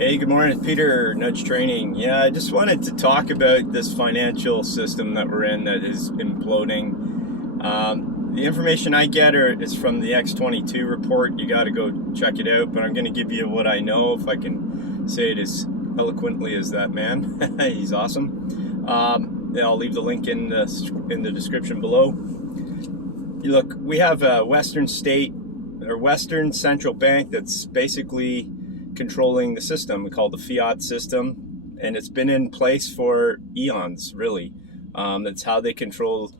Hey, good morning. It's Peter, Nudge Training. Yeah, I just wanted to talk about this financial system that we're in that is imploding. The information I get is from the X22 report. You got to go check it out, but I'm going to give you what I know, if I can say it as eloquently as that man. He's awesome. Yeah, I'll leave the link in the description below. Look, we have a Western state or Western central bank that's basically controlling the system. We call it the fiat system, and it's been in place for eons, really. That's how they control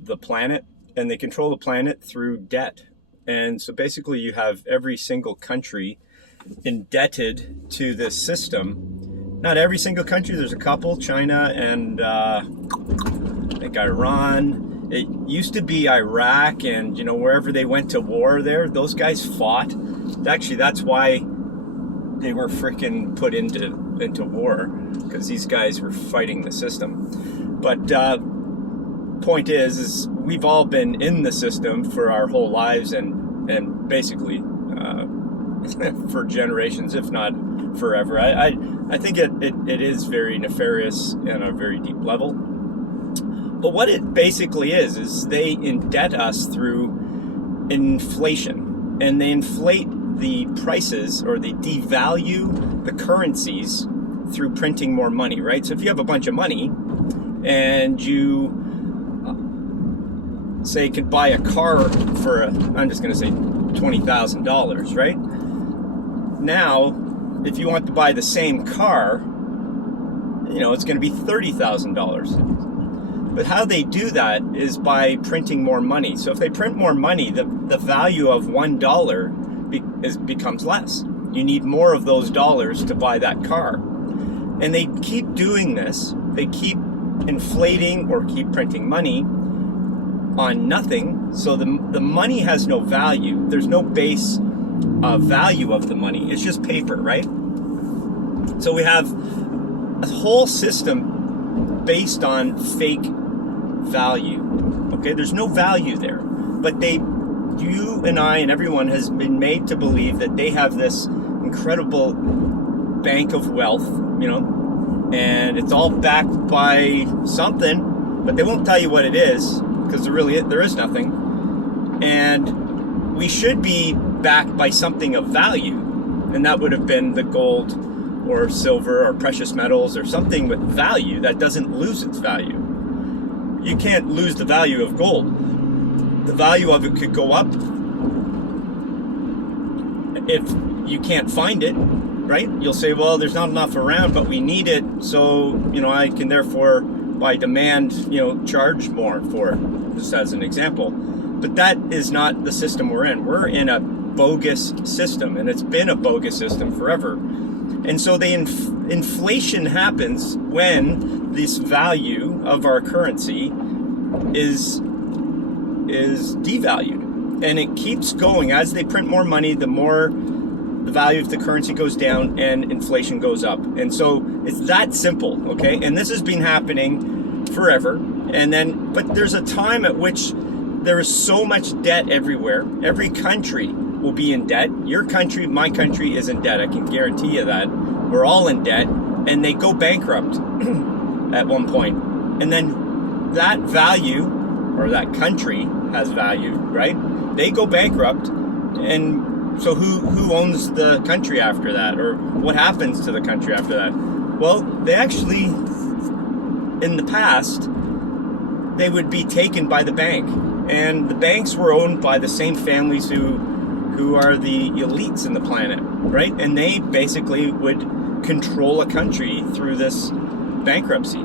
the planet, and they control the planet through debt. And so basically you have every single country indebted to this system. Not every single country, there's a couple, China and I think Iran. It used to be Iraq, and wherever they went to war there, those guys fought. Actually, that's why they were freaking put into war, because these guys were fighting the system. But point is we've all been in the system for our whole lives, and basically for generations, if not forever. I think it is very nefarious on a very deep level. But what it basically is they indebt us through inflation, and they inflate the prices, or they devalue the currencies through printing more money, right? So if you have a bunch of money and you say could buy a car for I'm just going to say $20,000, right? Now, if you want to buy the same car, it's going to be $30,000. But how they do that is by printing more money. So if they print more money, the value of $1 becomes less. You need more of those dollars to buy that car. And they keep doing this. They keep inflating or keep printing money on nothing. So the money has no value. There's no base value of the money. It's just paper, right? So we have a whole system based on fake value. Okay, there's no value there. But you and I and everyone has been made to believe that they have this incredible bank of wealth, and it's all backed by something, but they won't tell you what it is, because there is nothing. And we should be backed by something of value, and that would have been the gold or silver or precious metals or something with value that doesn't lose its value. You can't lose the value of gold. The value of it could go up if you can't find it, right? You'll say, well, there's not enough around, but we need it, so I can therefore, by demand, charge more for it, just as an example. But that is not the system we're in. We're in a bogus system, and it's been a bogus system forever. And so inflation happens when this value of our currency is devalued, and it keeps going. As they print more money, the more the value of the currency goes down and inflation goes up. And so it's that simple, okay? And this has been happening forever. But there's a time at which there is so much debt everywhere. Every country will be in debt. Your country, my country is in debt. I can guarantee you that. We're all in debt, and they go bankrupt at one point. And then that value, or that country has value, right? They go bankrupt, and so who owns the country after that, or what happens to the country after that? Well, they actually, in the past, they would be taken by the bank, and the banks were owned by the same families who are the elites in the planet, right? And they basically would control a country through this bankruptcy.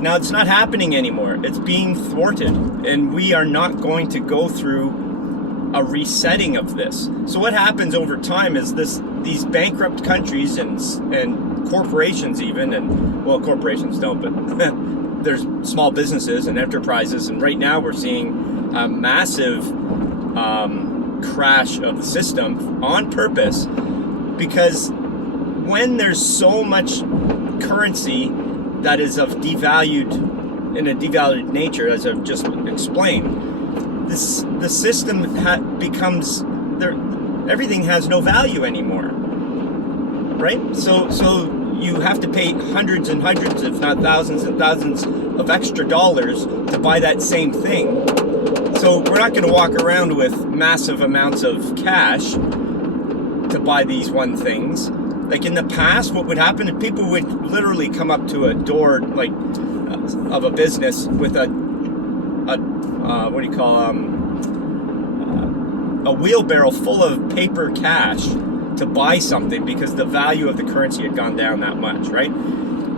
Now, it's not happening anymore. It's being thwarted, and we are not going to go through a resetting of this. So what happens over time is these bankrupt countries and corporations even, and well, corporations don't, but there's small businesses and enterprises, and right now we're seeing a massive crash of the system on purpose, because when there's so much currency that is of devalued nature, as I've just explained, the system becomes there. Everything has no value anymore. right? So you have to pay hundreds and hundreds, if not thousands and thousands of extra dollars to buy that same thing. So we're not going to walk around with massive amounts of cash to buy these one things. Like in the past, what would happen is people would literally come up to a door, like of a business with a wheelbarrow full of paper cash to buy something because the value of the currency had gone down that much, right?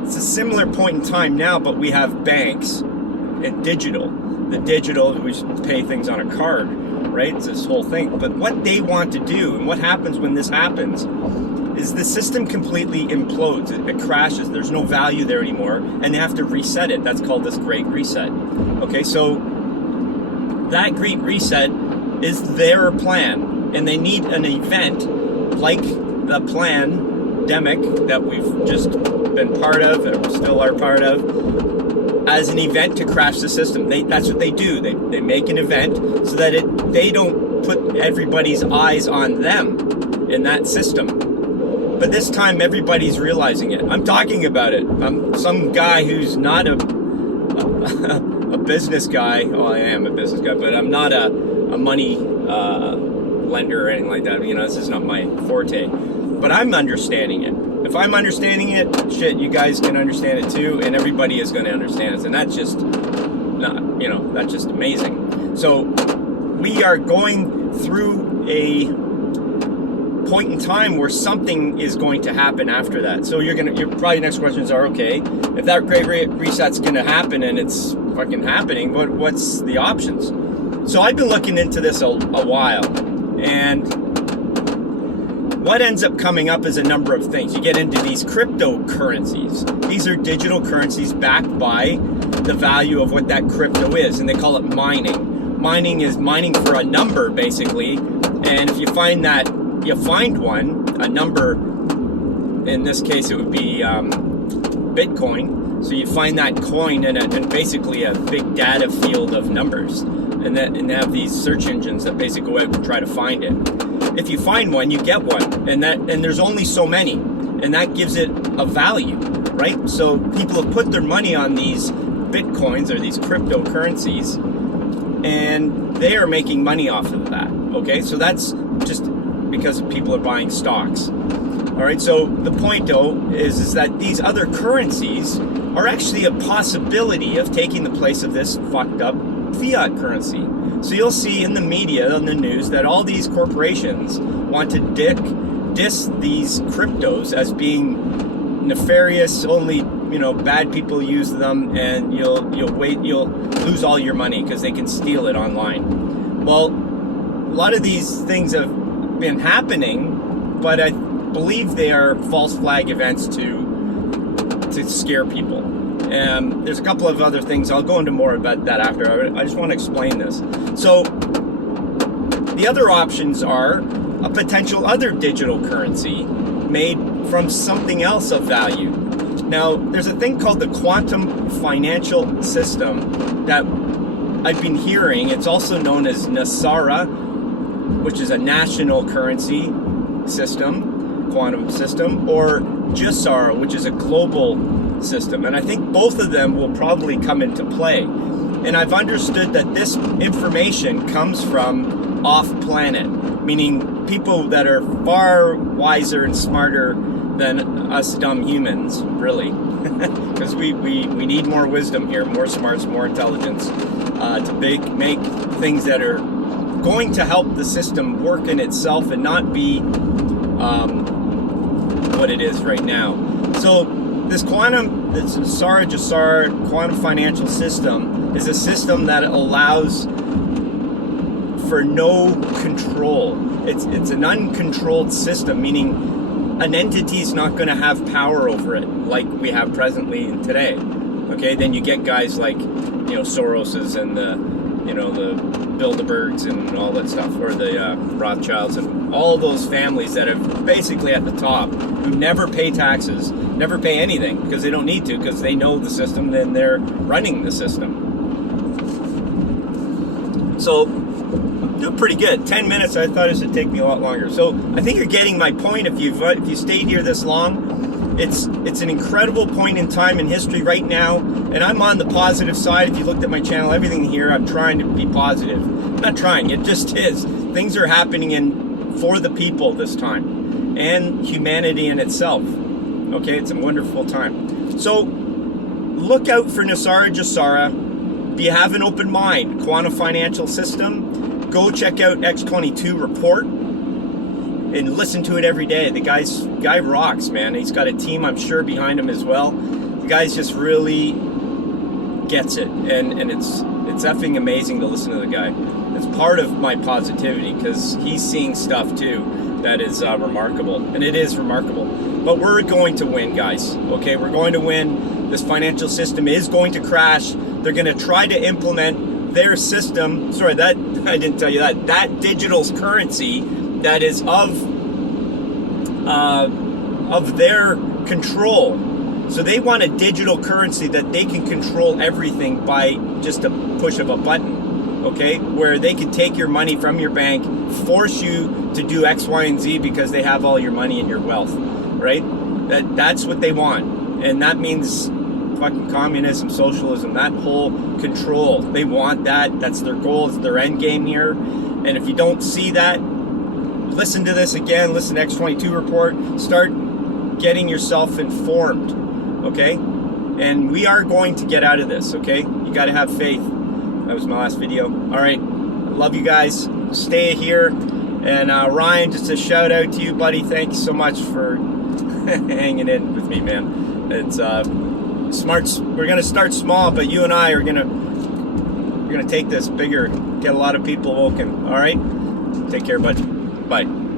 It's a similar point in time now, but we have banks and digital. The digital, we just pay things on a card, right? It's this whole thing. But what they want to do, and what happens when this happens, is the system completely implodes. It crashes. There's no value there anymore, and they have to reset it. That's called this Great Reset. Okay, so that Great Reset is their plan, and they need an event like the pandemic that we've just been part of, and still are part of, as an event to crash the system. That's what they do. They make an event so that they don't put everybody's eyes on them in that system. But this time, everybody's realizing it. I'm talking about it. I'm some guy who's not a business guy. Well, I am a business guy, but I'm not a money lender or anything like that. You know, this is not my forte. But I'm understanding it. If I'm understanding it, shit, you guys can understand it too, and everybody is going to understand it. And that's just that's just amazing. So we are going through a point in time where something is going to happen after that. So your probably next questions are, okay, if that Great Reset's going to happen and it's fucking happening, what's the options? So I've been looking into this a while, and what ends up coming up is a number of things. You get into these cryptocurrencies. These are digital currencies backed by the value of what that crypto is, and they call it mining. Mining is mining for a number, basically, and if you find one, a number, in this case it would be Bitcoin. So you find that coin in basically a big data field of numbers, and they have these search engines that basically go out and try to find it. If you find one, you get one, and there's only so many, and that gives it a value, right? So people have put their money on these Bitcoins or these cryptocurrencies, and they are making money off of that. Okay, so that's just because people are buying stocks. All right, so the point though is that these other currencies are actually a possibility of taking the place of this fucked up fiat currency. So you'll see in the media, on the news, that all these corporations want to diss these cryptos as being nefarious. Only bad people use them, and you'll lose all your money because they can steal it online. Well, a lot of these things have been happening, but I believe they are false flag events to scare people. There's a couple of other things. I'll go into more about that after. I just want to explain this. So the other options are a potential other digital currency made from something else of value. Now, there's a thing called the quantum financial system that I've been hearing. It's also known as NESARA, which is a national currency system, quantum system, or GESARA, which is a global system. And I think both of them will probably come into play. And I've understood that this information comes from off-planet, meaning people that are far wiser and smarter than us dumb humans, really. Because we need more wisdom here, more smarts, more intelligence, to make things that are going to help the system work in itself and not be what it is right now. So this GESARA quantum financial system is a system that allows for no control. It's an uncontrolled system, meaning an entity's not going to have power over it like we have presently and today. Okay, then you get guys like Soros's and the Bilderbergs and all that stuff, or the Rothschilds and all those families that are basically at the top, who never pay taxes, never pay anything because they don't need to, because they know the system and they're running the system. So doing pretty good. 10 minutes. I thought it should take me a lot longer. So I think you're getting my point. If you stayed here this long, it's an incredible point in time in history right now, and I'm on the positive side. If you looked at my channel, everything here, I'm trying to be positive. I'm not trying. It just is. Things are happening for the people this time, and humanity in itself. Okay, it's a wonderful time. So look out for NESARA GESARA. If you have an open mind, Quantum Financial System, go check out X22 report and listen to it every day. The guy rocks, man. He's got a team, I'm sure, behind him as well. The guy's just really gets it, and it's effing amazing to listen to the guy. It's part of my positivity because he's seeing stuff too that is remarkable, and it is remarkable. But we're going to win, guys. Okay, we're going to win. This financial system is going to crash. They're going to try to implement their system. Sorry, that I didn't tell you that. That digital currency that is of their control. So they want a digital currency that they can control everything by just a push of a button. Okay, where they can take your money from your bank, force you to do X, Y, and Z because they have all your money and your wealth. Right? That's what they want, and that means fucking communism, socialism, that whole control. They want that. That's their goal. It's their end game here. And if you don't see that, listen to this again. Listen to X22 report. Start getting yourself informed. Okay? And we are going to get out of this. Okay? You got to have faith. That was my last video. All right. I love you guys. Stay here. And Ryan, just a shout out to you, buddy. Thank you so much for hanging in with me, man. It's smart. We're gonna start small, but you and I are gonna take this bigger, get a lot of people woken. All right, take care, bud. Bye.